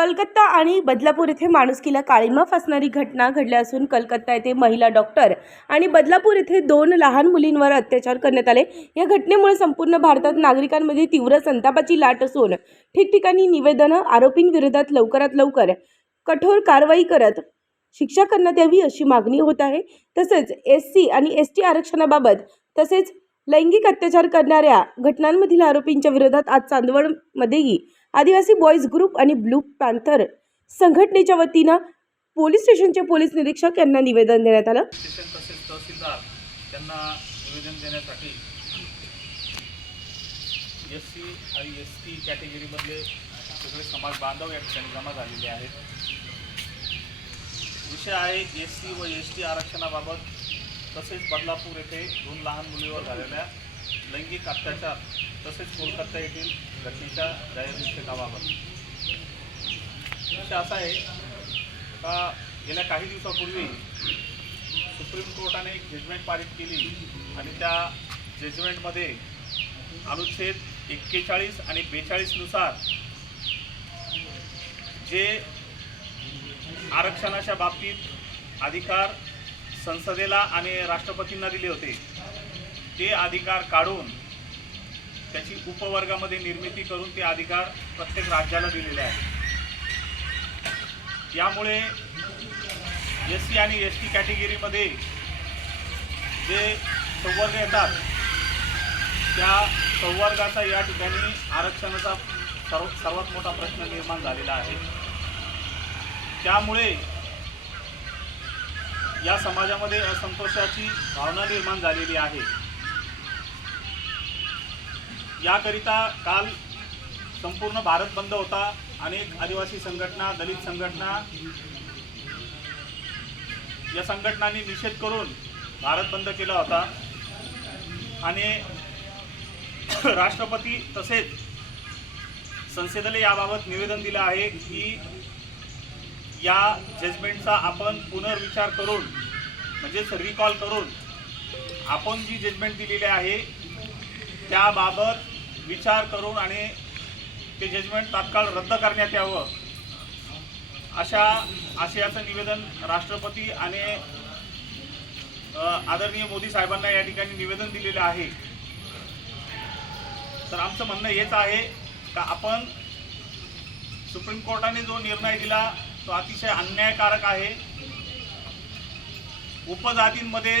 कलकत्ता आणि बदलापूर येथे माणुसकीला काळिमा फासणारी घटना घडली असून कलकत्ता येथे महिला डॉक्टर आणि बदलापूर येथे 2 लहान मुलींवर अत्याचार करण्यात आले। या घटनेमुळे संपूर्ण भारतात नागरिकांमध्ये तीव्र संतापाची लाट असून ठिकठिकाणी निवेदनं आरोपींविरोधात लवकरात लवकर कठोर कारवाई करत शिक्षा करण्यात यावी अशी मागणी होत आहे। तसेच एससी आणि एसटी आरक्षणाबाबत तसेच लैंगिक अत्याचार करणाऱ्या घटनांमधील आरोपींच्या विरोधात आज चांदवडमध्येही आदिवासी बॉयज ग्रुप आणि ब्लू पॅन्थर संघटनेच्या वतीने पोलीस स्टेशनचे पोलीस निरीक्षक यांना निवेदन देण्यात आलं। तसेच तहसीलदार त्यांना निवेदन देण्यासाठी एससी आणि एसटी कॅटेगरीमधले सगळे समाज बांधव या ठिकाणी जमा झालेले आहेत। विषय आहे एससी व एसटी आरक्षणाबाबत तसेच बदलापूर येथे 2 लहान मुलीवर झालेल्या लैंगिक अत्याचार तसेच कोलकाता येथील घटनेच्या जाहीरनिषेधाबाबत। विषय असा आहे का गेल्या काही दिवसापूर्वी सुप्रीम कोर्टाने एक जजमेंट पारित केली आणि त्या जजमेंटमध्ये अनुच्छेद 41 आणि 42 नुसार जे आरक्षणाच्या बाबतीत अधिकार संसदेला आणि राष्ट्रपतींना दिले होते ते अधिकार काढून त्याची उपवर्गामध्ये निर्मिती करून ते अधिकार प्रत्येक राज्याला दिलेले आहेत। यामुळे एससी आणि एसटी कॅटेगरीमध्ये जे संवर्ग येतात त्या संवर्गाचा या ठिकाणी आरक्षणाचा सर्वात मोठा प्रश्न निर्माण झालेला आहे। त्यामुळे या समाजामध्ये असंतोषाची भावना निर्माण झालेली आहे। याकरिता काल संपूर्ण भारत बंद होता। अनेक आदिवासी संघटना, दलित संघटना या संघटनांनी निषेध करून भारत बंद केला होता आणि राष्ट्रपती तसेच संसदेला याबाबत निवेदन दिलं आहे की या जजमेंटचा आपण पुनर्विचार करून म्हणजेच रिकॉल करून आपण जी जजमेंट दिलेली आहे त्याबाबत विचार करून आणि ते जजमेंट तात्काळ रद्द करण्यात यावं अशा आशयाचं निवेदन राष्ट्रपती आणि आदरणीय मोदी साहेबांना या ठिकाणी निवेदन दिलेलं आहे। तर आमचं म्हणणं हेच आहे का आपण सुप्रीम कोर्टाने जो निर्णय दिला तो अतिशय अन्यायकारक आहे। उपजातींमध्ये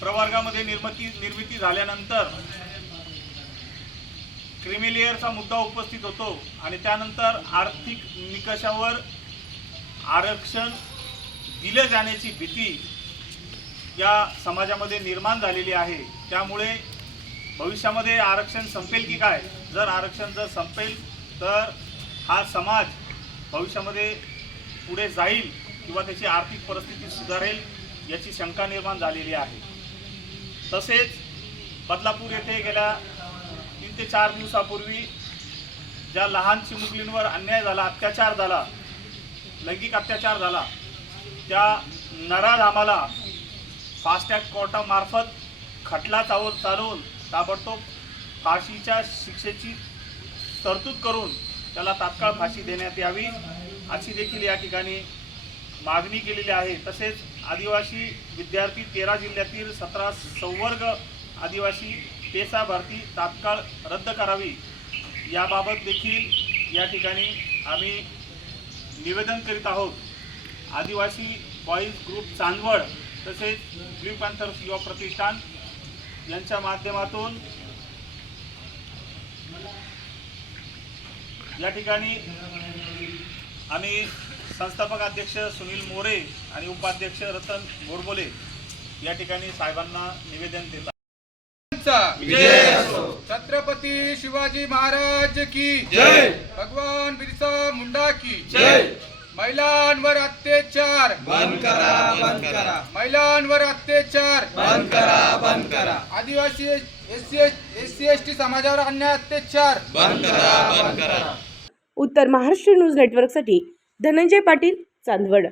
प्रवर्गामध्ये निर्मिती झाल्यानंतर क्रिमिलेअरचा मुद्दा उपस्थित होतो आणि त्यानंतर आर्थिक निकषावर आरक्षण दिले जाण्याची भीती या समाजामध्ये निर्माण झालेली आहे। त्यामुळे भविष्यामध्ये आरक्षण संपेल की काय? जर आरक्षण संपेल तर हा समाज भविष्यामध्ये पुढे जाईल किंवा त्याची आर्थिक परिस्थिती सुधारेल याची शंका निर्माण झालेली आहे। तसेच बदलापूर येथे गेल्या 3 ते 4 दिवसापूर्वी ज्या लहान मुलींवर अन्याय झाला, अत्याचार झाला, लैंगिक अत्याचार झाला त्या नराधामाला फास्ट ट्रॅक कोर्टामार्फत खटला चालवून ताबडतोब फाशीच्या शिक्षेची तरतूद करून त्याला तात्काळ फाशी देण्यात यावी अशी देखील या ठिकाणी मागणी केलेली आहे। तसेच आदिवासी विद्यार्थी 13 जिल्ह्यातील 17 संवर्ग आदिवासी पेसा भरती तात्काळ रद्द करावी याबाबत देखील या ठिकाणी आम्ही निवेदन करीत आहोत। आदिवासी बॉयज ग्रुप चांदवड तसेच ब्लू पॅन्थर युवा प्रतिष्ठान यांच्या माध्यमातून या ठिकाणी आम्ही संस्थापक अध्यक्ष सुनील मोरे आणि उपाध्यक्ष रतन गोडबोले या ठिकाणी साहेबांना निवेदन देतात। छत्रपती शिवाजी महाराज की जय, भगवान बिरसा मुंडा की जय। महिलांवर अत्याचार बंद करा, बंद करा। महिलांवर अत्याचार बंद करा, बंद करा। आदिवासी एससी एसटी समाजावर अन्याय अत्याचार बंद करा, बंद करा। उत्तर महाराष्ट्र न्यूज नेटवर्कसाठी धनंजय पाटील, चांदवड।